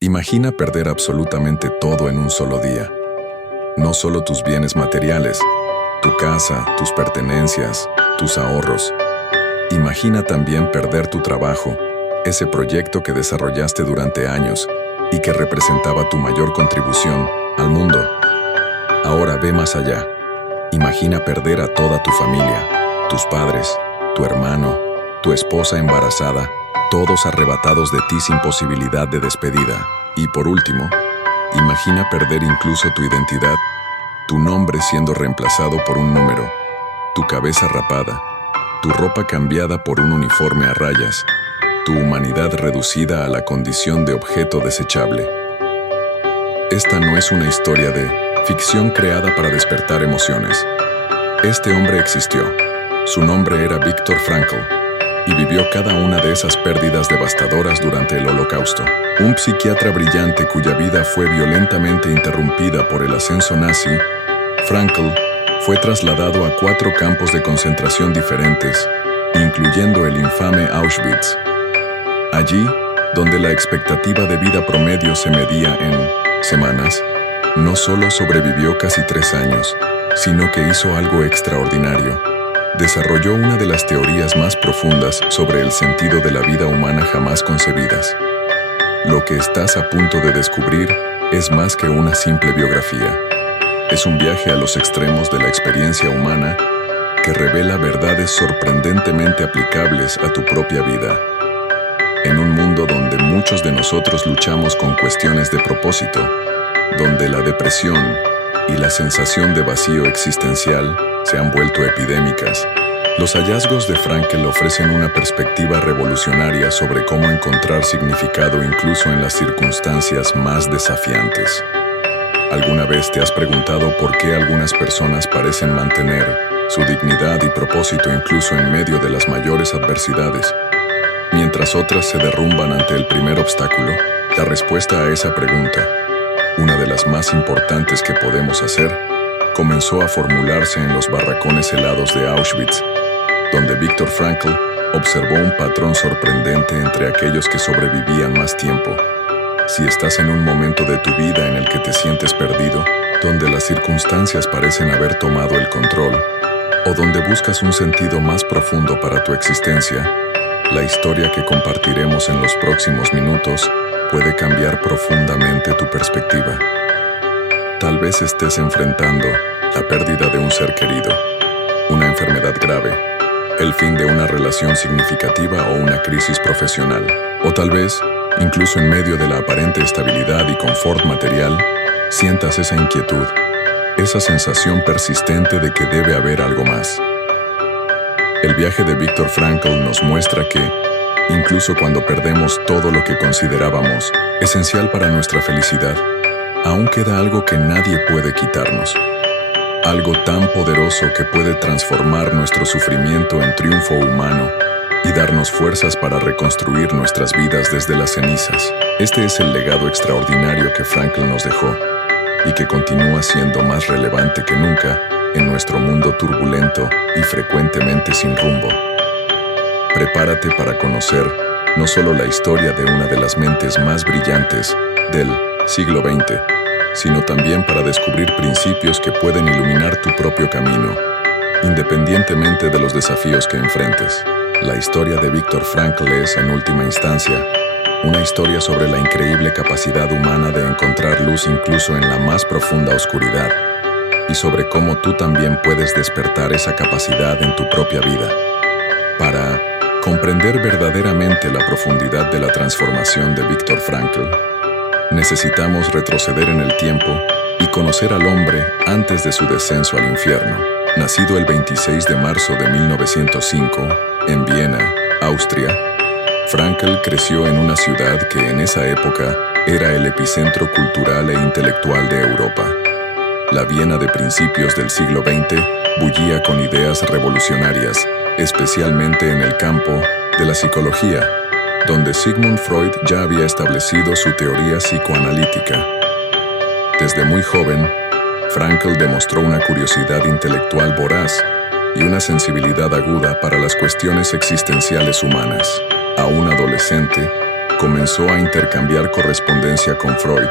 Imagina perder absolutamente todo en un solo día. No solo tus bienes materiales, tu casa, tus pertenencias, tus ahorros. Imagina también perder tu trabajo, ese proyecto que desarrollaste durante años y que representaba tu mayor contribución al mundo. Ahora ve más allá. Imagina perder a toda tu familia, tus padres, tu hermano, tu esposa embarazada, todos arrebatados de ti sin posibilidad de despedida. Y por último, imagina perder incluso tu identidad, tu nombre siendo reemplazado por un número, tu cabeza rapada, tu ropa cambiada por un uniforme a rayas, tu humanidad reducida a la condición de objeto desechable. Esta no es una historia de ficción creada para despertar emociones. Este hombre existió. Su nombre era Viktor Frankl y vivió cada una de esas pérdidas devastadoras durante el Holocausto. Un psiquiatra brillante cuya vida fue violentamente interrumpida por el ascenso nazi, Frankl fue trasladado a 4 campos de concentración diferentes, incluyendo el infame Auschwitz. Allí, donde la expectativa de vida promedio se medía en semanas, no solo sobrevivió casi 3 años, sino que hizo algo extraordinario. Desarrolló una de las teorías más profundas sobre el sentido de la vida humana jamás concebidas. Lo que estás a punto de descubrir es más que una simple biografía. Es un viaje a los extremos de la experiencia humana que revela verdades sorprendentemente aplicables a tu propia vida. En un mundo donde muchos de nosotros luchamos con cuestiones de propósito, donde la depresión y la sensación de vacío existencial se han vuelto epidémicas, los hallazgos de Frankl ofrecen una perspectiva revolucionaria sobre cómo encontrar significado incluso en las circunstancias más desafiantes. ¿Alguna vez te has preguntado por qué algunas personas parecen mantener su dignidad y propósito incluso en medio de las mayores adversidades, mientras otras se derrumban ante el primer obstáculo? La respuesta a esa pregunta, una de las más importantes que podemos hacer, comenzó a formularse en los barracones helados de Auschwitz, donde Viktor Frankl observó un patrón sorprendente entre aquellos que sobrevivían más tiempo. Si estás en un momento de tu vida en el que te sientes perdido, donde las circunstancias parecen haber tomado el control, o donde buscas un sentido más profundo para tu existencia, la historia que compartiremos en los próximos minutos puede cambiar profundamente tu perspectiva. Tal vez estés enfrentando la pérdida de un ser querido, una enfermedad grave, el fin de una relación significativa o una crisis profesional. O tal vez, incluso en medio de la aparente estabilidad y confort material, sientas esa inquietud, esa sensación persistente de que debe haber algo más. El viaje de Viktor Frankl nos muestra que, incluso cuando perdemos todo lo que considerábamos esencial para nuestra felicidad, aún queda algo que nadie puede quitarnos. Algo tan poderoso que puede transformar nuestro sufrimiento en triunfo humano y darnos fuerzas para reconstruir nuestras vidas desde las cenizas. Este es el legado extraordinario que Frankl nos dejó y que continúa siendo más relevante que nunca en nuestro mundo turbulento y frecuentemente sin rumbo. Prepárate para conocer no solo la historia de una de las mentes más brillantes del siglo XX, sino también para descubrir principios que pueden iluminar tu propio camino, independientemente de los desafíos que enfrentes. La historia de Viktor Frankl es, en última instancia, una historia sobre la increíble capacidad humana de encontrar luz incluso en la más profunda oscuridad, y sobre cómo tú también puedes despertar esa capacidad en tu propia vida. Para comprender verdaderamente la profundidad de la transformación de Viktor Frankl, necesitamos retroceder en el tiempo y conocer al hombre antes de su descenso al infierno. Nacido el 26 de marzo de 1905, en Viena, Austria, Frankl creció en una ciudad que en esa época era el epicentro cultural e intelectual de Europa. La Viena de principios del siglo XX bullía con ideas revolucionarias, especialmente en el campo de la psicología, donde Sigmund Freud ya había establecido su teoría psicoanalítica. Desde muy joven, Frankl demostró una curiosidad intelectual voraz y una sensibilidad aguda para las cuestiones existenciales humanas. Aún adolescente, comenzó a intercambiar correspondencia con Freud,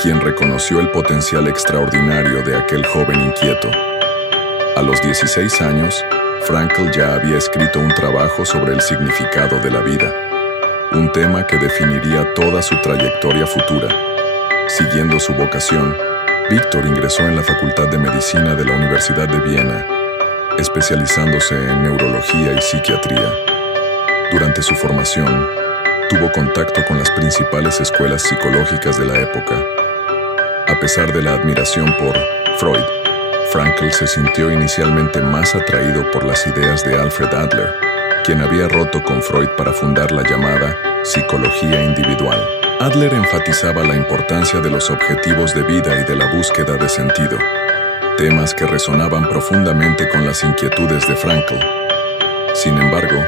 quien reconoció el potencial extraordinario de aquel joven inquieto. A los 16 años, Frankl ya había escrito un trabajo sobre el significado de la vida, un tema que definiría toda su trayectoria futura. Siguiendo su vocación, Víctor ingresó en la Facultad de Medicina de la Universidad de Viena, especializándose en neurología y psiquiatría. Durante su formación, tuvo contacto con las principales escuelas psicológicas de la época. A pesar de la admiración por Freud, Frankl se sintió inicialmente más atraído por las ideas de Alfred Adler, quien había roto con Freud para fundar la llamada psicología individual. Adler enfatizaba la importancia de los objetivos de vida y de la búsqueda de sentido, temas que resonaban profundamente con las inquietudes de Frankl. Sin embargo,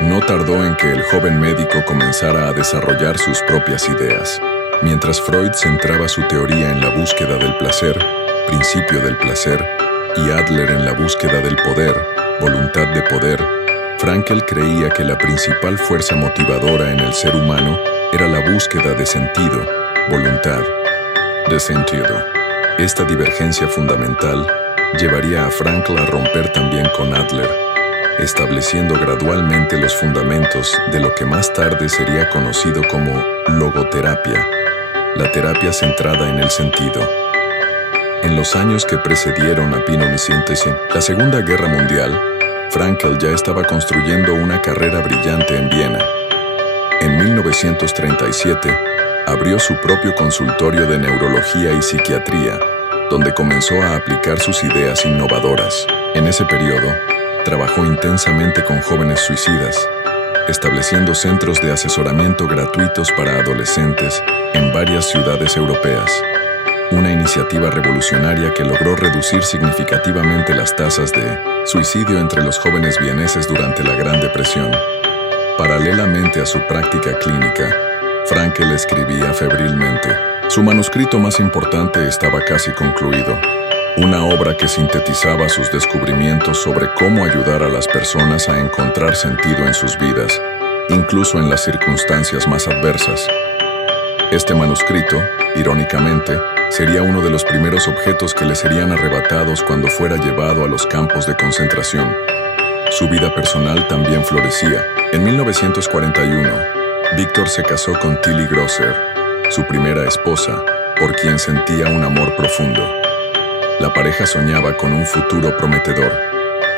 no tardó en que el joven médico comenzara a desarrollar sus propias ideas. Mientras Freud centraba su teoría en la búsqueda del placer, principio del placer, y Adler en la búsqueda del poder, voluntad de poder, Frankl creía que la principal fuerza motivadora en el ser humano era la búsqueda de sentido, voluntad de sentido. Esta divergencia fundamental llevaría a Frankl a romper también con Adler, estableciendo gradualmente los fundamentos de lo que más tarde sería conocido como logoterapia, la terapia centrada en el sentido. En los años que precedieron a la Segunda Guerra Mundial, Frankl ya estaba construyendo una carrera brillante en Viena. En 1937, abrió su propio consultorio de neurología y psiquiatría, donde comenzó a aplicar sus ideas innovadoras. En ese periodo, trabajó intensamente con jóvenes suicidas, estableciendo centros de asesoramiento gratuitos para adolescentes en varias ciudades europeas. Una iniciativa revolucionaria que logró reducir significativamente las tasas de suicidio entre los jóvenes vieneses durante la Gran Depresión. Paralelamente a su práctica clínica, Frankl escribía febrilmente. Su manuscrito más importante estaba casi concluido, una obra que sintetizaba sus descubrimientos sobre cómo ayudar a las personas a encontrar sentido en sus vidas, incluso en las circunstancias más adversas. Este manuscrito, irónicamente, sería uno de los primeros objetos que le serían arrebatados cuando fuera llevado a los campos de concentración. Su vida personal también florecía. En 1941, Víctor se casó con Tilly Grosser, su primera esposa, por quien sentía un amor profundo. La pareja soñaba con un futuro prometedor,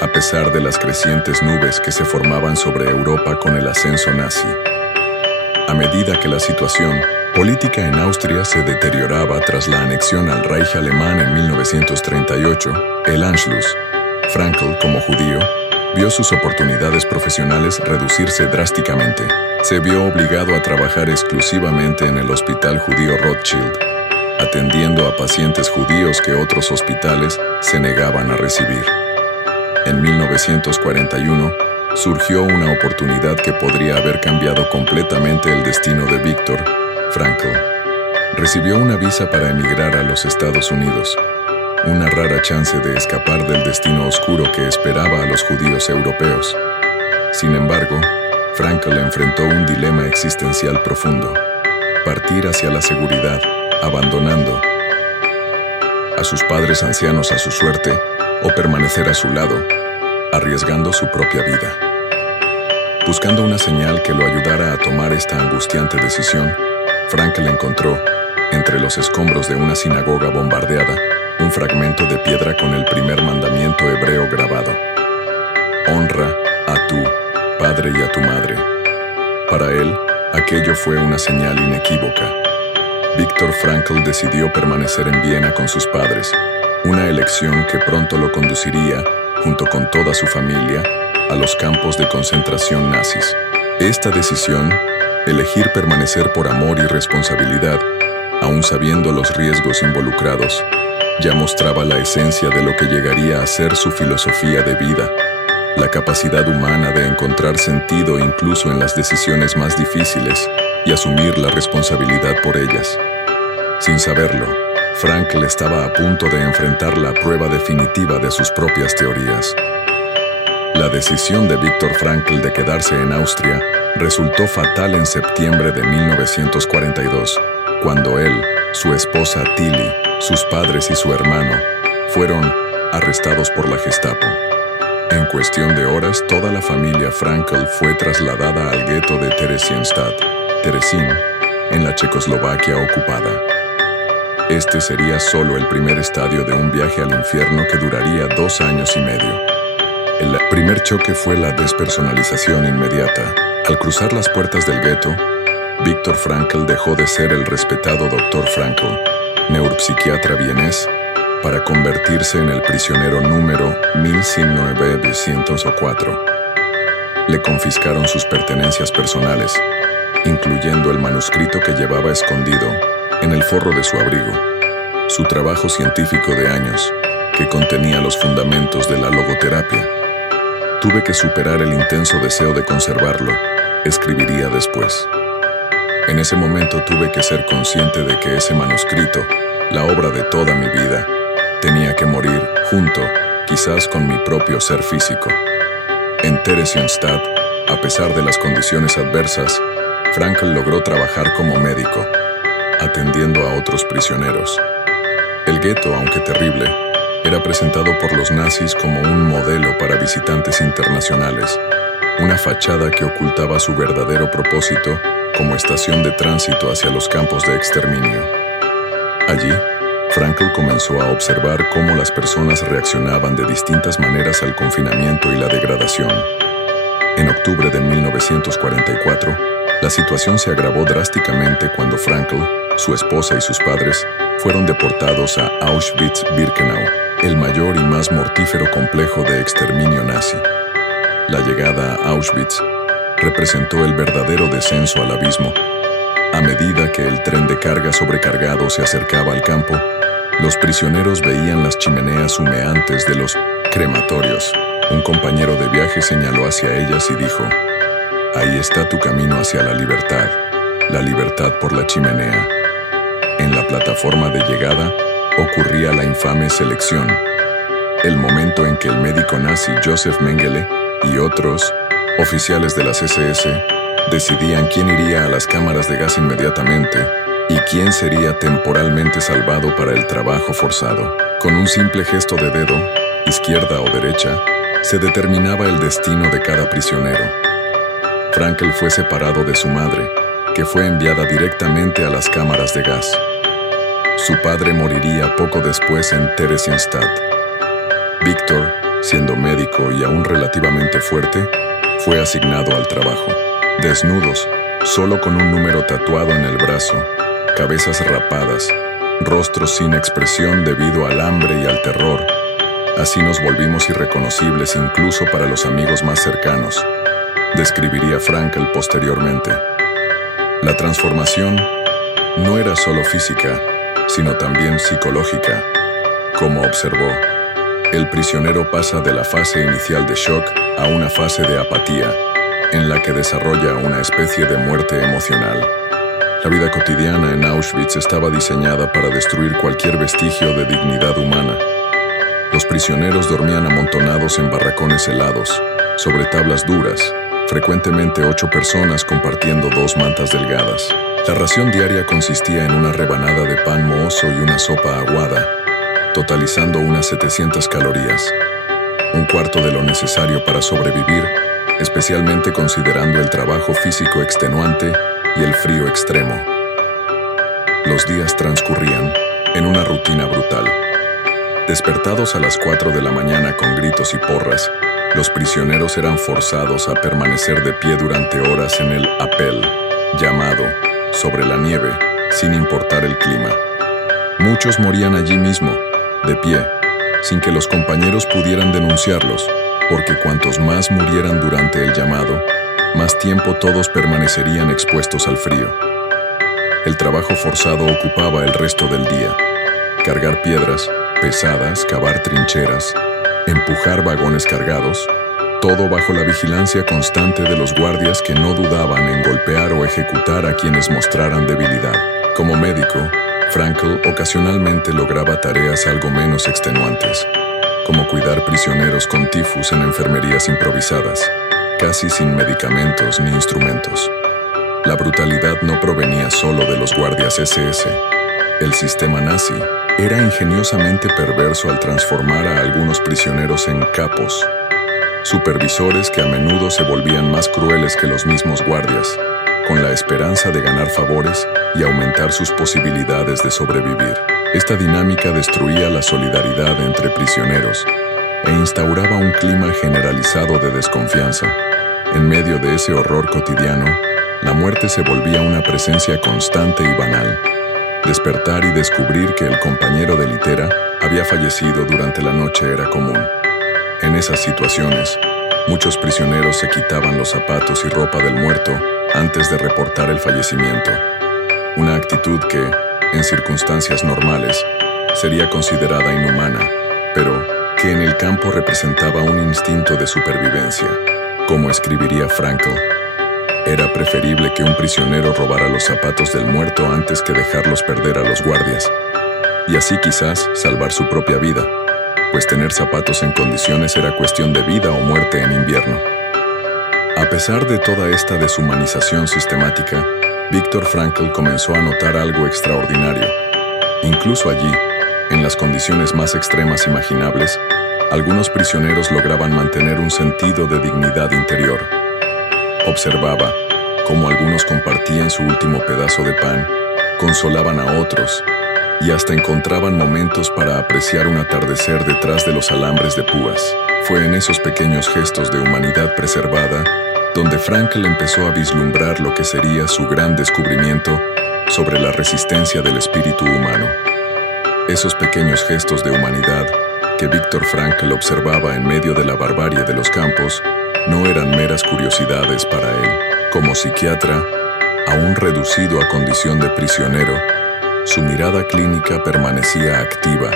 a pesar de las crecientes nubes que se formaban sobre Europa con el ascenso nazi. A medida que la situación política en Austria se deterioraba tras la anexión al Reich alemán en 1938, el Anschluss, Frankl, como judío, vio sus oportunidades profesionales reducirse drásticamente. Se vio obligado a trabajar exclusivamente en el Hospital Judío Rothschild, atendiendo a pacientes judíos que otros hospitales se negaban a recibir. En 1941, surgió una oportunidad que podría haber cambiado completamente el destino de Víctor. Frankl recibió una visa para emigrar a los Estados Unidos, una rara chance de escapar del destino oscuro que esperaba a los judíos europeos. Sin embargo, Frankl enfrentó un dilema existencial profundo: partir hacia la seguridad, abandonando a sus padres ancianos a su suerte, o permanecer a su lado, arriesgando su propia vida. Buscando una señal que lo ayudara a tomar esta angustiante decisión, Frankl encontró, entre los escombros de una sinagoga bombardeada, un fragmento de piedra con el primer mandamiento hebreo grabado: honra a tu padre y a tu madre. Para él, aquello fue una señal inequívoca. Víctor Frankl decidió permanecer en Viena con sus padres, una elección que pronto lo conduciría, junto con toda su familia, a los campos de concentración nazis. Esta decisión, elegir permanecer por amor y responsabilidad, aun sabiendo los riesgos involucrados, ya mostraba la esencia de lo que llegaría a ser su filosofía de vida: la capacidad humana de encontrar sentido incluso en las decisiones más difíciles y asumir la responsabilidad por ellas. Sin saberlo, Frankl estaba a punto de enfrentar la prueba definitiva de sus propias teorías. La decisión de Viktor Frankl de quedarse en Austria resultó fatal en septiembre de 1942, cuando él, su esposa Tilly, sus padres y su hermano fueron arrestados por la Gestapo. En cuestión de horas, toda la familia Frankl fue trasladada al gueto de Theresienstadt, Terezín, en la Checoslovaquia ocupada. Este sería solo el primer estadio de un viaje al infierno que duraría 2 años y medio. El primer choque fue la despersonalización inmediata. Al cruzar las puertas del gueto, Viktor Frankl dejó de ser el respetado Dr. Frankl, neuropsiquiatra vienés, para convertirse en el prisionero número 1904. Le confiscaron sus pertenencias personales, incluyendo el manuscrito que llevaba escondido en el forro de su abrigo, su trabajo científico de años, que contenía los fundamentos de la logoterapia. Tuve que superar el intenso deseo de conservarlo, escribiría después. En ese momento tuve que ser consciente de que ese manuscrito, la obra de toda mi vida, tenía que morir junto, quizás con mi propio ser físico. En Theresienstadt, a pesar de las condiciones adversas, Frankl logró trabajar como médico, atendiendo a otros prisioneros. El gueto, aunque terrible, era presentado por los nazis como un modelo para visitantes internacionales, una fachada que ocultaba su verdadero propósito como estación de tránsito hacia los campos de exterminio. Allí, Frankl comenzó a observar cómo las personas reaccionaban de distintas maneras al confinamiento y la degradación. En octubre de 1944, la situación se agravó drásticamente cuando Frankl, su esposa y sus padres fueron deportados a Auschwitz-Birkenau, el mayor y más mortífero complejo de exterminio nazi. La llegada a Auschwitz representó el verdadero descenso al abismo. A medida que el tren de carga sobrecargado se acercaba al campo, los prisioneros veían las chimeneas humeantes de los crematorios. Un compañero de viaje señaló hacia ellas y dijo: «Ahí está tu camino hacia la libertad por la chimenea». En la plataforma de llegada ocurría la infame selección, el momento en que el médico nazi Josef Mengele y otros oficiales de las SS decidían quién iría a las cámaras de gas inmediatamente y quién sería temporalmente salvado para el trabajo forzado. Con un simple gesto de dedo, izquierda o derecha, se determinaba el destino de cada prisionero. Frankl fue separado de su madre, que fue enviada directamente a las cámaras de gas. Su padre moriría poco después en Theresienstadt. Víctor, siendo médico y aún relativamente fuerte, fue asignado al trabajo. Desnudos, solo con un número tatuado en el brazo, cabezas rapadas, rostros sin expresión debido al hambre y al terror. Así nos volvimos irreconocibles incluso para los amigos más cercanos, describiría Frankl posteriormente. La transformación no era solo física, sino también psicológica. Como observó, el prisionero pasa de la fase inicial de shock a una fase de apatía, en la que desarrolla una especie de muerte emocional. La vida cotidiana en Auschwitz estaba diseñada para destruir cualquier vestigio de dignidad humana. Los prisioneros dormían amontonados en barracones helados, sobre tablas duras, frecuentemente 8 personas compartiendo 2 mantas delgadas. La ración diaria consistía en una rebanada de pan mohoso y una sopa aguada, totalizando unas 700 calorías, un cuarto de lo necesario para sobrevivir, especialmente considerando el trabajo físico extenuante y el frío extremo. Los días transcurrían en una rutina brutal. Despertados a las 4 de la mañana con gritos y porras, los prisioneros eran forzados a permanecer de pie durante horas en el Appell, llamado, sobre la nieve, sin importar el clima. Muchos morían allí mismo, de pie, sin que los compañeros pudieran denunciarlos, porque cuantos más murieran durante el llamado, más tiempo todos permanecerían expuestos al frío. El trabajo forzado ocupaba el resto del día. Cargar piedras pesadas, cavar trincheras, empujar vagones cargados, todo bajo la vigilancia constante de los guardias que no dudaban en golpear o ejecutar a quienes mostraran debilidad. Como médico, Frankl ocasionalmente lograba tareas algo menos extenuantes, como cuidar prisioneros con tifus en enfermerías improvisadas. casi sin medicamentos ni instrumentos. La brutalidad no provenía solo de los guardias SS. El sistema nazi era ingeniosamente perverso al transformar a algunos prisioneros en capos, supervisores que a menudo se volvían más crueles que los mismos guardias, con la esperanza de ganar favores y aumentar sus posibilidades de sobrevivir. Esta dinámica destruía la solidaridad entre prisioneros e instauraba un clima generalizado de desconfianza. En medio de ese horror cotidiano, la muerte se volvía una presencia constante y banal. Despertar y descubrir que el compañero de litera había fallecido durante la noche era común. En esas situaciones, muchos prisioneros se quitaban los zapatos y ropa del muerto antes de reportar el fallecimiento. Una actitud que, en circunstancias normales, sería considerada inhumana, pero que en el campo representaba un instinto de supervivencia. Como escribiría Frankl, era preferible que un prisionero robara los zapatos del muerto antes que dejarlos perder a los guardias, y así quizás salvar su propia vida, pues tener zapatos en condiciones era cuestión de vida o muerte en invierno. A pesar de toda esta deshumanización sistemática, Viktor Frankl comenzó a notar algo extraordinario. Incluso allí, en las condiciones más extremas imaginables, algunos prisioneros lograban mantener un sentido de dignidad interior. Observaba cómo algunos compartían su último pedazo de pan, consolaban a otros y hasta encontraban momentos para apreciar un atardecer detrás de los alambres de púas. Fue en esos pequeños gestos de humanidad preservada donde Frankl empezó a vislumbrar lo que sería su gran descubrimiento sobre la resistencia del espíritu humano. Esos pequeños gestos de humanidad que Viktor Frankl observaba en medio de la barbarie de los campos no eran meras curiosidades para él. Como psiquiatra, aún reducido a condición de prisionero, su mirada clínica permanecía activa,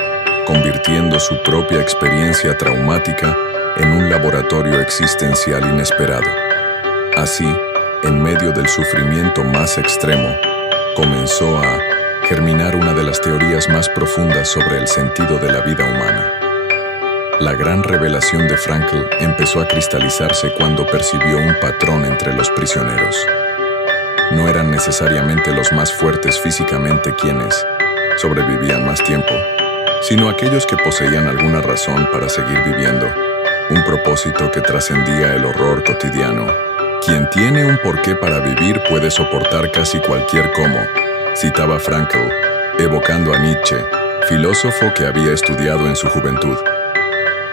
convirtiendo su propia experiencia traumática en un laboratorio existencial inesperado. Así, en medio del sufrimiento más extremo, comenzó a germinar una de las teorías más profundas sobre el sentido de la vida humana. La gran revelación de Frankl empezó a cristalizarse cuando percibió un patrón entre los prisioneros. No eran necesariamente los más fuertes físicamente quienes sobrevivían más tiempo, sino aquellos que poseían alguna razón para seguir viviendo, un propósito que trascendía el horror cotidiano. Quien tiene un porqué para vivir puede soportar casi cualquier cómo, citaba Frankl, evocando a Nietzsche, filósofo que había estudiado en su juventud.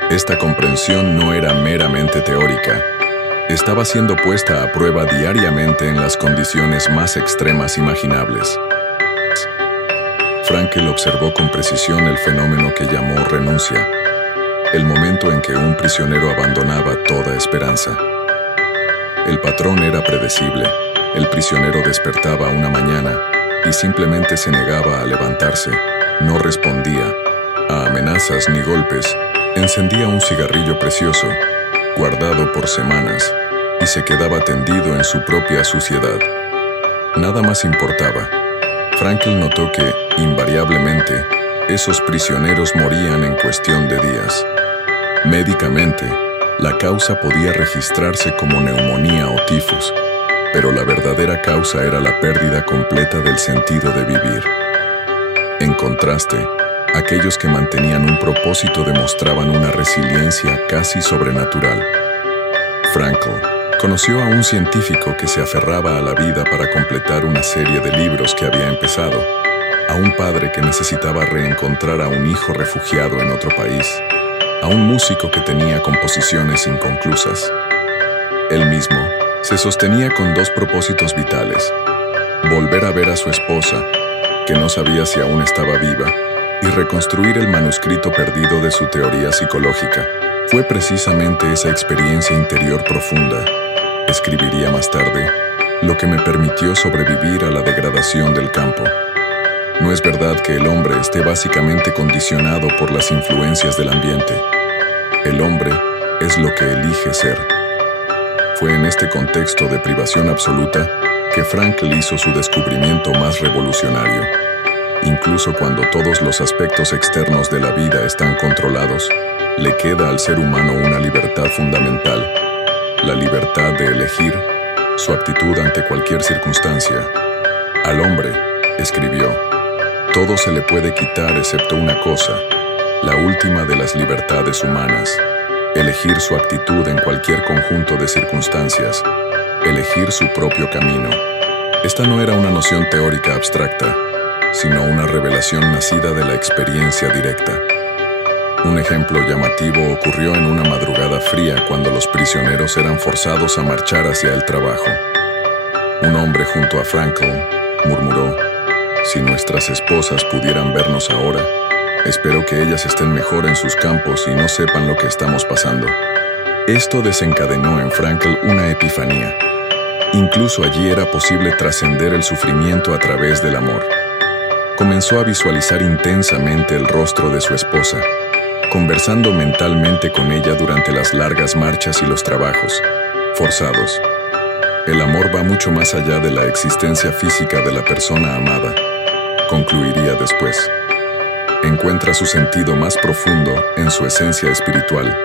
Esta comprensión no era meramente teórica, estaba siendo puesta a prueba diariamente en las condiciones más extremas imaginables. Frankl observó con precisión el fenómeno que llamó renuncia, el momento en que un prisionero abandonaba toda esperanza. El patrón era predecible. El prisionero despertaba una mañana y simplemente se negaba a levantarse, no respondía a amenazas ni golpes, encendía un cigarrillo precioso, guardado por semanas, y se quedaba tendido en su propia suciedad. Nada más importaba. Frankl notó que, invariablemente, esos prisioneros morían en cuestión de días. Médicamente, la causa podía registrarse como neumonía o tifus, pero la verdadera causa era la pérdida completa del sentido de vivir. En contraste, aquellos que mantenían un propósito demostraban una resiliencia casi sobrenatural. Frankl conoció a un científico que se aferraba a la vida para completar una serie de libros que había empezado, a un padre que necesitaba reencontrar a un hijo refugiado en otro país, a un músico que tenía composiciones inconclusas. Él mismo se sostenía con dos propósitos vitales: volver a ver a su esposa, que no sabía si aún estaba viva, y reconstruir el manuscrito perdido de su teoría psicológica. Fue precisamente esa experiencia interior profunda, escribiría más tarde, lo que me permitió sobrevivir a la degradación del campo. No es verdad que el hombre esté básicamente condicionado por las influencias del ambiente. El hombre es lo que elige ser. Fue en este contexto de privación absoluta que Frankl hizo su descubrimiento más revolucionario. Incluso cuando todos los aspectos externos de la vida están controlados, le queda al ser humano una libertad fundamental, la libertad de elegir, su actitud ante cualquier circunstancia. Al hombre, escribió, todo se le puede quitar excepto una cosa, la última de las libertades humanas, elegir su actitud en cualquier conjunto de circunstancias, elegir su propio camino. Esta no era una noción teórica abstracta, sino una revelación nacida de la experiencia directa. Un ejemplo llamativo ocurrió en una madrugada fría cuando los prisioneros eran forzados a marchar hacia el trabajo. Un hombre junto a Frankl murmuró, si nuestras esposas pudieran vernos ahora, espero que ellas estén mejor en sus campos y no sepan lo que estamos pasando. Esto desencadenó en Frankl una epifanía. Incluso allí era posible trascender el sufrimiento a través del amor. Comenzó a visualizar intensamente el rostro de su esposa, conversando mentalmente con ella durante las largas marchas y los trabajos forzados. El amor va mucho más allá de la existencia física de la persona amada, concluiría después. Encuentra su sentido más profundo en su esencia espiritual,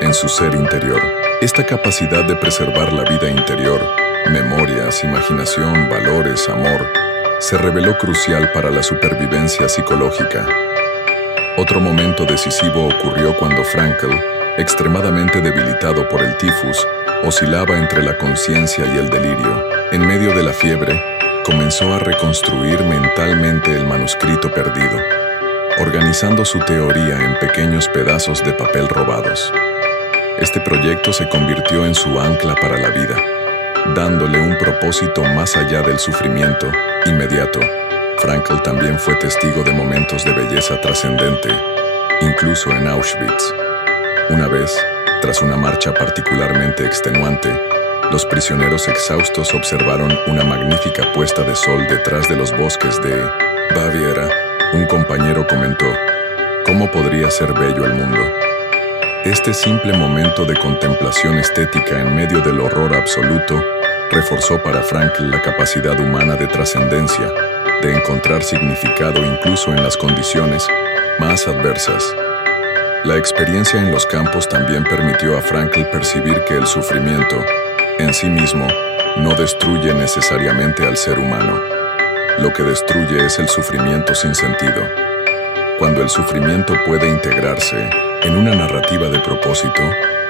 en su ser interior. Esta capacidad de preservar la vida interior, memorias, imaginación, valores, amor, se reveló crucial para la supervivencia psicológica. Otro momento decisivo ocurrió cuando Frankl, extremadamente debilitado por el tifus, oscilaba entre la conciencia y el delirio. En medio de la fiebre, comenzó a reconstruir mentalmente el manuscrito perdido, organizando su teoría en pequeños pedazos de papel robados. Este proyecto se convirtió en su ancla para la vida, dándole un propósito más allá del sufrimiento inmediato. Frankl también fue testigo de momentos de belleza trascendente, incluso en Auschwitz. Una vez, tras una marcha particularmente extenuante, los prisioneros exhaustos observaron una magnífica puesta de sol detrás de los bosques de Baviera. Un compañero comentó, ¿cómo podría ser bello el mundo? Este simple momento de contemplación estética en medio del horror absoluto reforzó para Frankl la capacidad humana de trascendencia, de encontrar significado incluso en las condiciones más adversas. La experiencia en los campos también permitió a Frankl percibir que el sufrimiento, en sí mismo, no destruye necesariamente al ser humano. Lo que destruye es el sufrimiento sin sentido. Cuando el sufrimiento puede integrarse en una narrativa de propósito,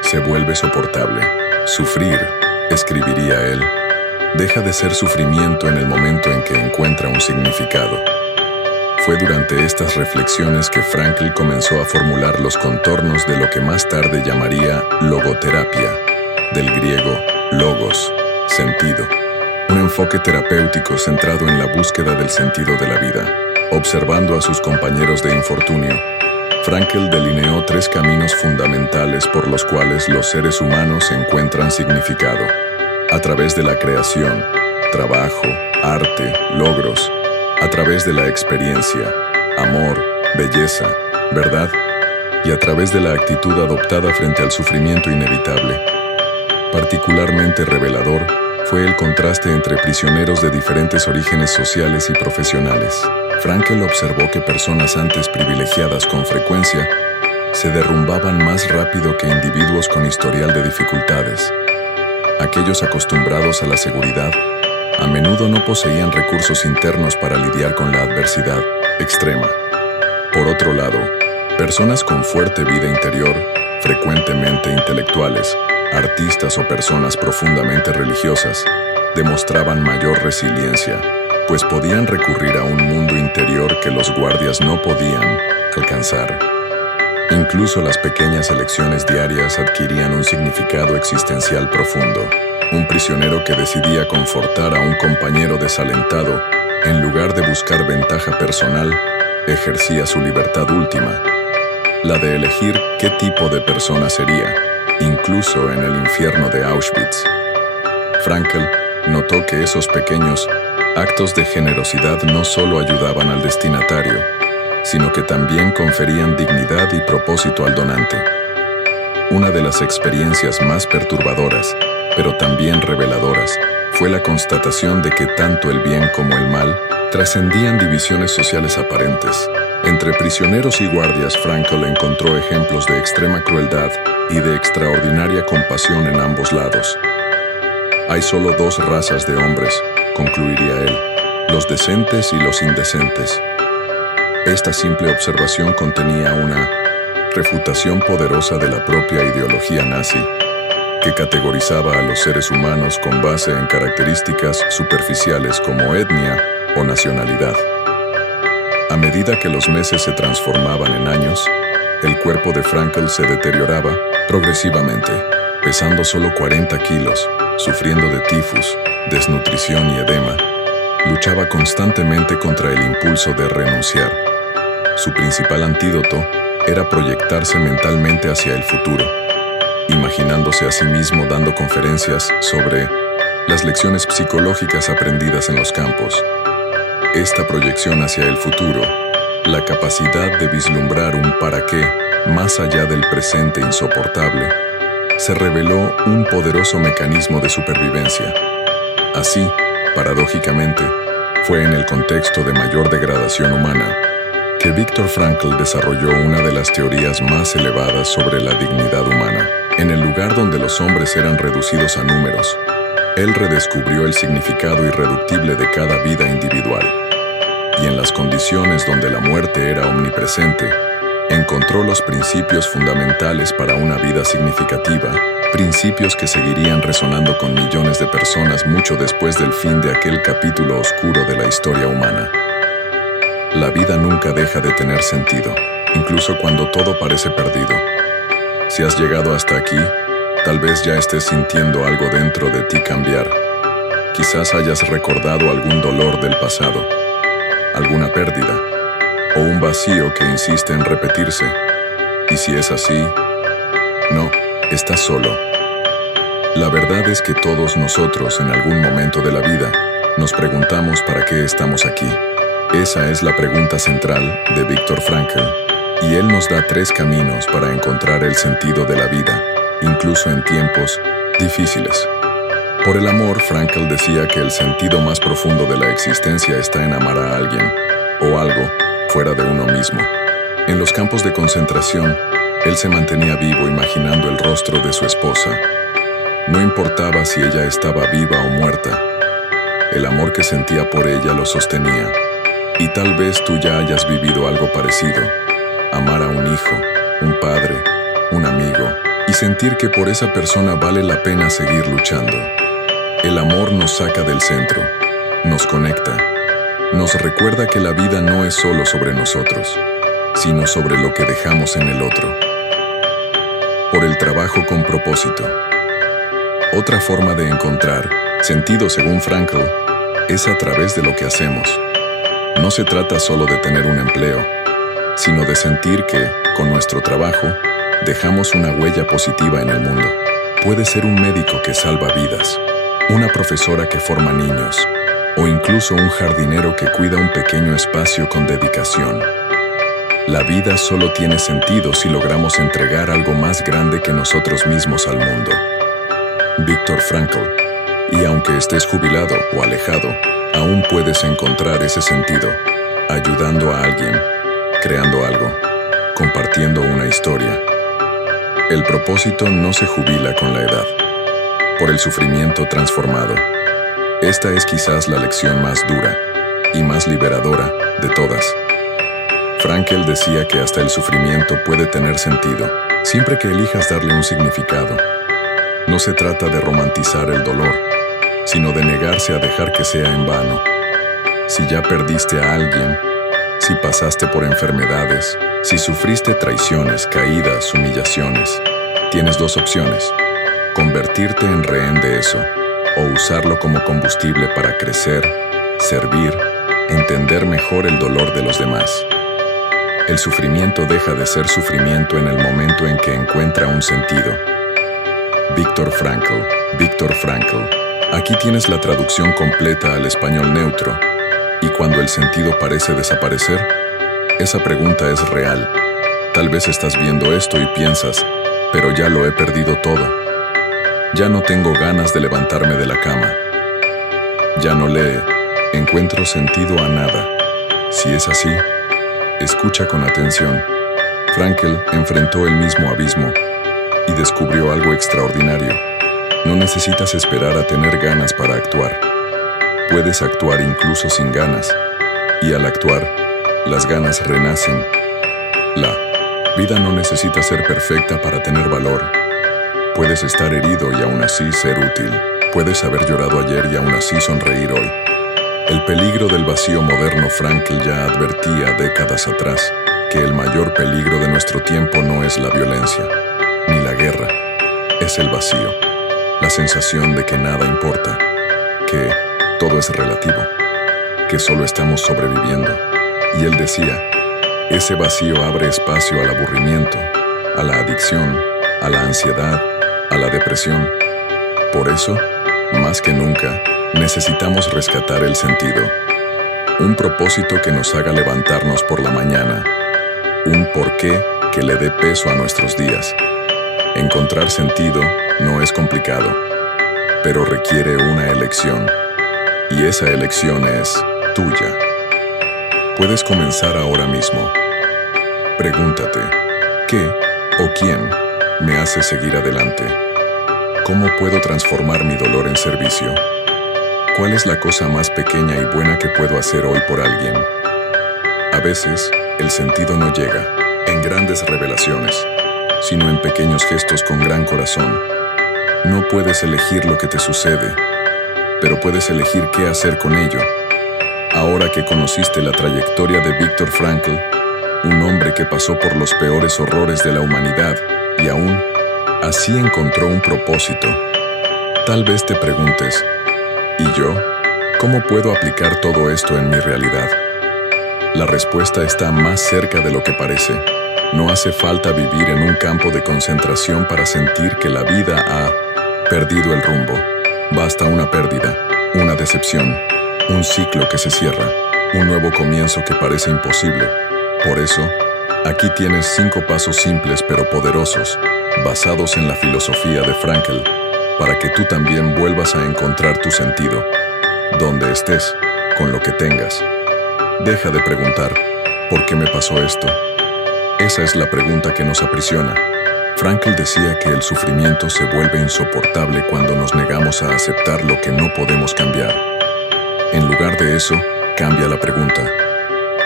se vuelve soportable. Sufrir, escribiría él, deja de ser sufrimiento en el momento en que encuentra un significado. Fue durante estas reflexiones que Frankl comenzó a formular los contornos de lo que más tarde llamaría logoterapia, del griego logos, sentido. Un enfoque terapéutico centrado en la búsqueda del sentido de la vida. Observando a sus compañeros de infortunio, Frankl delineó 3 caminos fundamentales por los cuales los seres humanos encuentran significado. A través de la creación, trabajo, arte, logros, a través de la experiencia, amor, belleza, verdad, y a través de la actitud adoptada frente al sufrimiento inevitable. Particularmente revelador fue el contraste entre prisioneros de diferentes orígenes sociales y profesionales. Frankl observó que personas antes privilegiadas con frecuencia se derrumbaban más rápido que individuos con historial de dificultades. Aquellos acostumbrados a la seguridad a menudo no poseían recursos internos para lidiar con la adversidad extrema. Por otro lado, personas con fuerte vida interior, frecuentemente intelectuales, artistas o personas profundamente religiosas, demostraban mayor resiliencia, pues podían recurrir a un mundo interior que los guardias no podían alcanzar. Incluso las pequeñas elecciones diarias adquirían un significado existencial profundo. Un prisionero que decidía confortar a un compañero desalentado, en lugar de buscar ventaja personal, ejercía su libertad última, la de elegir qué tipo de persona sería, incluso en el infierno de Auschwitz. Frankl notó que esos pequeños actos de generosidad no solo ayudaban al destinatario, sino que también conferían dignidad y propósito al donante. Una de las experiencias más perturbadoras, pero también reveladoras, fue la constatación de que tanto el bien como el mal trascendían divisiones sociales aparentes. Entre prisioneros y guardias, Frankl encontró ejemplos de extrema crueldad y de extraordinaria compasión en ambos lados. Hay solo dos razas de hombres, concluiría él, los decentes y los indecentes. Esta simple observación contenía una refutación poderosa de la propia ideología nazi, que categorizaba a los seres humanos con base en características superficiales como etnia o nacionalidad. A medida que los meses se transformaban en años, el cuerpo de Frankl se deterioraba progresivamente, pesando solo 40 kilos, sufriendo de tifus, desnutrición y edema. Luchaba constantemente contra el impulso de renunciar. Su principal antídoto era proyectarse mentalmente hacia el futuro, imaginándose a sí mismo dando conferencias sobre las lecciones psicológicas aprendidas en los campos. Esta proyección hacia el futuro, la capacidad de vislumbrar un para qué más allá del presente insoportable, se reveló un poderoso mecanismo de supervivencia. Así, paradójicamente, fue en el contexto de mayor degradación humana que Viktor Frankl desarrolló una de las teorías más elevadas sobre la dignidad humana. En el lugar donde los hombres eran reducidos a números, él redescubrió el significado irreductible de cada vida individual. Y en las condiciones donde la muerte era omnipresente, encontró los principios fundamentales para una vida significativa, principios que seguirían resonando con millones de personas mucho después del fin de aquel capítulo oscuro de la historia humana. La vida nunca deja de tener sentido, incluso cuando todo parece perdido. Si has llegado hasta aquí, tal vez ya estés sintiendo algo dentro de ti cambiar. Quizás hayas recordado algún dolor del pasado, alguna pérdida, o un vacío que insiste en repetirse. Y si es así, no, estás solo. La verdad es que todos nosotros en algún momento de la vida nos preguntamos para qué estamos aquí. Esa es la pregunta central de Viktor Frankl, y él nos da 3 caminos para encontrar el sentido de la vida, incluso en tiempos difíciles. Por el amor, Frankl decía que el sentido más profundo de la existencia está en amar a alguien o algo fuera de uno mismo. En los campos de concentración, él se mantenía vivo imaginando el rostro de su esposa. No importaba si ella estaba viva o muerta, el amor que sentía por ella lo sostenía. Y tal vez tú ya hayas vivido algo parecido. Amar a un hijo, un padre, un amigo, y sentir que por esa persona vale la pena seguir luchando. El amor nos saca del centro, nos conecta, nos recuerda que la vida no es solo sobre nosotros, sino sobre lo que dejamos en el otro. Por el trabajo con propósito. Otra forma de encontrar sentido, según Frankl, es a través de lo que hacemos. No se trata solo de tener un empleo, sino de sentir que, con nuestro trabajo, dejamos una huella positiva en el mundo. Puede ser un médico que salva vidas, una profesora que forma niños, o incluso un jardinero que cuida un pequeño espacio con dedicación. La vida solo tiene sentido si logramos entregar algo más grande que nosotros mismos al mundo. Viktor Frankl. Y aunque estés jubilado o alejado, aún puedes encontrar ese sentido, ayudando a alguien, creando algo, compartiendo una historia. El propósito no se jubila con la edad. Por el sufrimiento transformado. Esta es quizás la lección más dura y más liberadora de todas. Frankl decía que hasta el sufrimiento puede tener sentido, siempre que elijas darle un significado. No se trata de romantizar el dolor, sino de negarse a dejar que sea en vano. Si ya perdiste a alguien, si pasaste por enfermedades, si sufriste traiciones, caídas, humillaciones, tienes 2 opciones: convertirte en rehén de eso, o usarlo como combustible para crecer, servir, entender mejor el dolor de los demás. El sufrimiento deja de ser sufrimiento en el momento en que encuentra un sentido. Viktor Frankl. Viktor Frankl. Aquí tienes la traducción completa al español neutro. Y cuando el sentido parece desaparecer, esa pregunta es real. Tal vez estás viendo esto y piensas, pero ya lo he perdido todo. Ya no tengo ganas de levantarme de la cama. Ya no le encuentro sentido a nada. Si es así, Escucha con atención. Frankl enfrentó el mismo abismo y descubrió algo extraordinario. No necesitas esperar a tener ganas para actuar. Puedes actuar incluso sin ganas. Y al actuar, las ganas renacen. La vida no necesita ser perfecta para tener valor. Puedes estar herido y aún así ser útil. Puedes haber llorado ayer y aún así sonreír hoy. El peligro del vacío moderno. Frankl ya advertía décadas atrás que el mayor peligro de nuestro tiempo no es la violencia, ni la guerra, es el vacío, la sensación de que nada importa, que todo es relativo, que solo estamos sobreviviendo. Y él decía, ese vacío abre espacio al aburrimiento, a la adicción, a la ansiedad, a la depresión. Por eso, más que nunca, necesitamos rescatar el sentido, un propósito que nos haga levantarnos por la mañana, un porqué que le dé peso a nuestros días. Encontrar sentido no es complicado, pero requiere una elección, y esa elección es tuya. Puedes comenzar ahora mismo. Pregúntate, ¿qué o quién me hace seguir adelante? ¿Cómo puedo transformar mi dolor en servicio? ¿Cuál es la cosa más pequeña y buena que puedo hacer hoy por alguien? A veces, el sentido no llega en grandes revelaciones, sino en pequeños gestos con gran corazón. No puedes elegir lo que te sucede, pero puedes elegir qué hacer con ello. Ahora que conociste la trayectoria de Viktor Frankl, un hombre que pasó por los peores horrores de la humanidad y aún así encontró un propósito, tal vez te preguntes, ¿y yo? ¿Cómo puedo aplicar todo esto en mi realidad? La respuesta está más cerca de lo que parece. No hace falta vivir en un campo de concentración para sentir que la vida ha perdido el rumbo. Basta una pérdida, una decepción, un ciclo que se cierra, un nuevo comienzo que parece imposible. Por eso, aquí tienes 5 pasos simples pero poderosos, basados en la filosofía de Frankl, para que tú también vuelvas a encontrar tu sentido, donde estés, con lo que tengas. Deja de preguntar, ¿por qué me pasó esto? Esa es la pregunta que nos aprisiona. Frankl decía que el sufrimiento se vuelve insoportable cuando nos negamos a aceptar lo que no podemos cambiar. En lugar de eso, cambia la pregunta.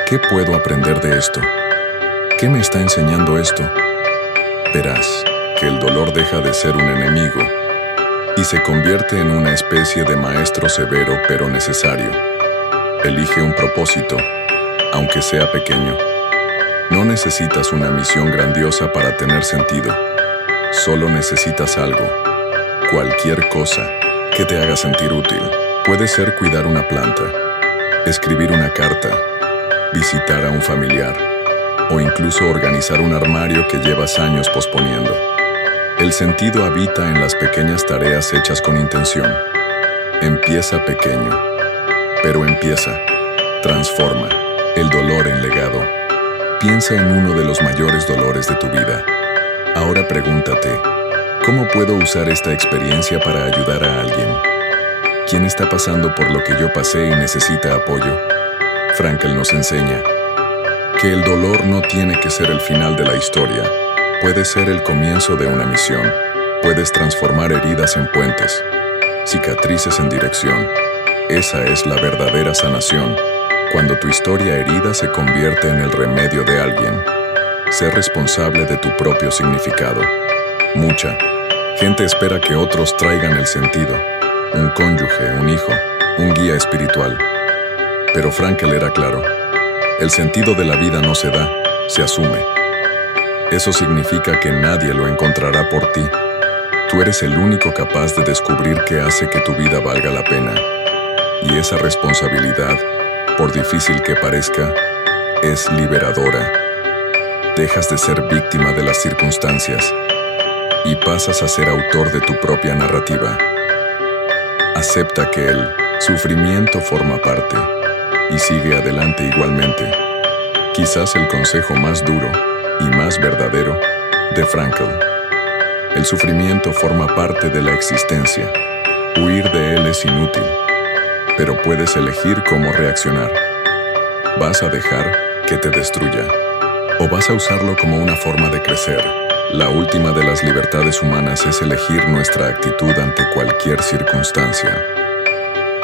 ¿Qué puedo aprender de esto? ¿Qué me está enseñando esto? Verás que el dolor deja de ser un enemigo y se convierte en una especie de maestro severo pero necesario. Elige un propósito, aunque sea pequeño. No necesitas una misión grandiosa para tener sentido. Solo necesitas algo, cualquier cosa, que te haga sentir útil. Puede ser cuidar una planta, escribir una carta, visitar a un familiar, o incluso organizar un armario que llevas años posponiendo. El sentido habita en las pequeñas tareas hechas con intención. Empieza pequeño, pero empieza, transforma el dolor en legado. Piensa en uno de los mayores dolores de tu vida. Ahora pregúntate, ¿cómo puedo usar esta experiencia para ayudar a alguien? ¿Quién está pasando por lo que yo pasé y necesita apoyo? Frankl nos enseña que el dolor no tiene que ser el final de la historia. Puede ser el comienzo de una misión. Puedes transformar heridas en puentes, cicatrices en dirección. Esa es la verdadera sanación, cuando tu historia herida se convierte en el remedio de alguien. Sé responsable de tu propio significado. Mucha gente espera que otros traigan el sentido, un cónyuge, un hijo, un guía espiritual. Pero Frankl era claro, el sentido de la vida no se da, se asume. Eso significa que nadie lo encontrará por ti. Tú eres el único capaz de descubrir qué hace que tu vida valga la pena. Y esa responsabilidad, por difícil que parezca, es liberadora. Dejas de ser víctima de las circunstancias y pasas a ser autor de tu propia narrativa. Acepta que el sufrimiento forma parte y sigue adelante igualmente. Quizás el consejo más duro y más verdadero de Frankl. El sufrimiento forma parte de la existencia. Huir de él es inútil, pero puedes elegir cómo reaccionar. ¿Vas a dejar que te destruya? ¿O vas a usarlo como una forma de crecer? La última de las libertades humanas es elegir nuestra actitud ante cualquier circunstancia.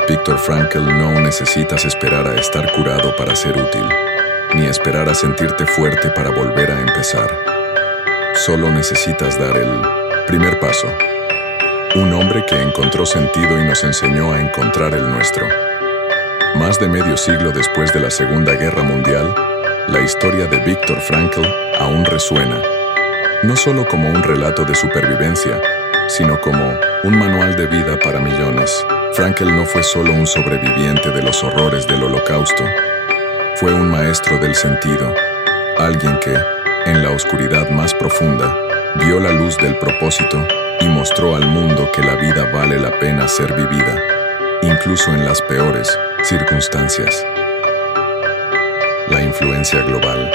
Viktor Frankl: no necesitas esperar a estar curado para ser útil, ni esperar a sentirte fuerte para volver a empezar. Solo necesitas dar el primer paso. Un hombre que encontró sentido y nos enseñó a encontrar el nuestro. Más de medio siglo después de la Segunda Guerra Mundial, la historia de Viktor Frankl aún resuena, no solo como un relato de supervivencia, sino como un manual de vida para millones. Frankl no fue solo un sobreviviente de los horrores del Holocausto, fue un maestro del sentido, alguien que, en la oscuridad más profunda, vio la luz del propósito y mostró al mundo que la vida vale la pena ser vivida, incluso en las peores circunstancias. La influencia global.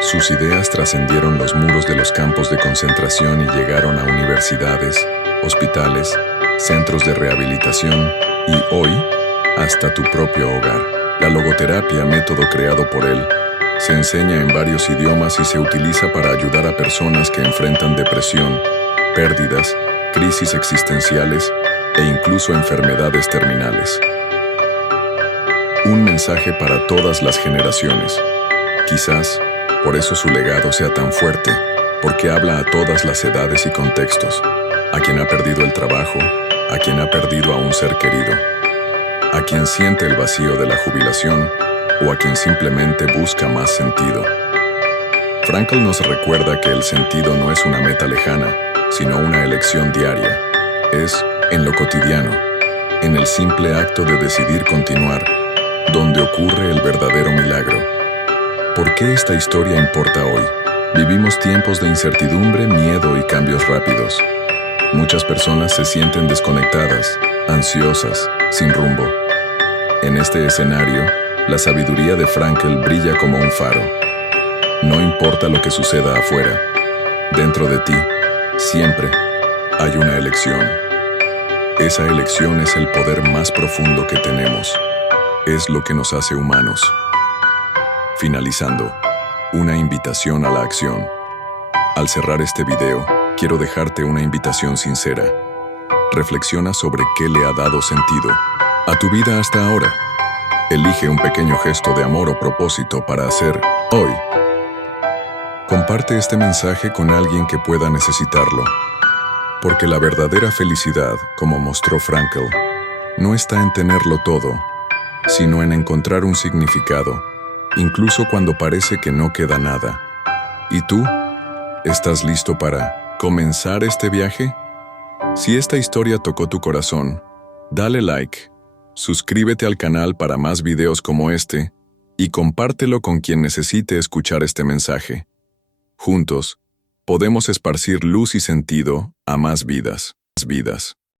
Sus ideas trascendieron los muros de los campos de concentración y llegaron a universidades, hospitales, centros de rehabilitación y, hoy, hasta tu propio hogar. La logoterapia, método creado por él, se enseña en varios idiomas y se utiliza para ayudar a personas que enfrentan depresión, pérdidas, crisis existenciales e incluso enfermedades terminales. Un mensaje para todas las generaciones. Quizás, por eso su legado sea tan fuerte, porque habla a todas las edades y contextos, a quien ha perdido el trabajo, a quien ha perdido a un ser querido, a quien siente el vacío de la jubilación o a quien simplemente busca más sentido. Frankl nos recuerda que el sentido no es una meta lejana, sino una elección diaria. Es en lo cotidiano, en el simple acto de decidir continuar, donde ocurre el verdadero milagro. ¿Por qué esta historia importa hoy? Vivimos tiempos de incertidumbre, miedo y cambios rápidos. Muchas personas se sienten desconectadas, ansiosas, sin rumbo. En este escenario, la sabiduría de Frankl brilla como un faro. No importa lo que suceda afuera, dentro de ti, siempre hay una elección. Esa elección es el poder más profundo que tenemos. Es lo que nos hace humanos. Finalizando, una invitación a la acción. Al cerrar este video, quiero dejarte una invitación sincera. Reflexiona sobre qué le ha dado sentido a tu vida hasta ahora. Elige un pequeño gesto de amor o propósito para hacer hoy. Comparte este mensaje con alguien que pueda necesitarlo. Porque la verdadera felicidad, como mostró Frankl, no está en tenerlo todo, sino en encontrar un significado, incluso cuando parece que no queda nada. ¿Y tú? ¿Estás listo para comenzar este viaje? Si esta historia tocó tu corazón, dale like, suscríbete al canal para más videos como este y compártelo con quien necesite escuchar este mensaje. Juntos, podemos esparcir luz y sentido a más vidas.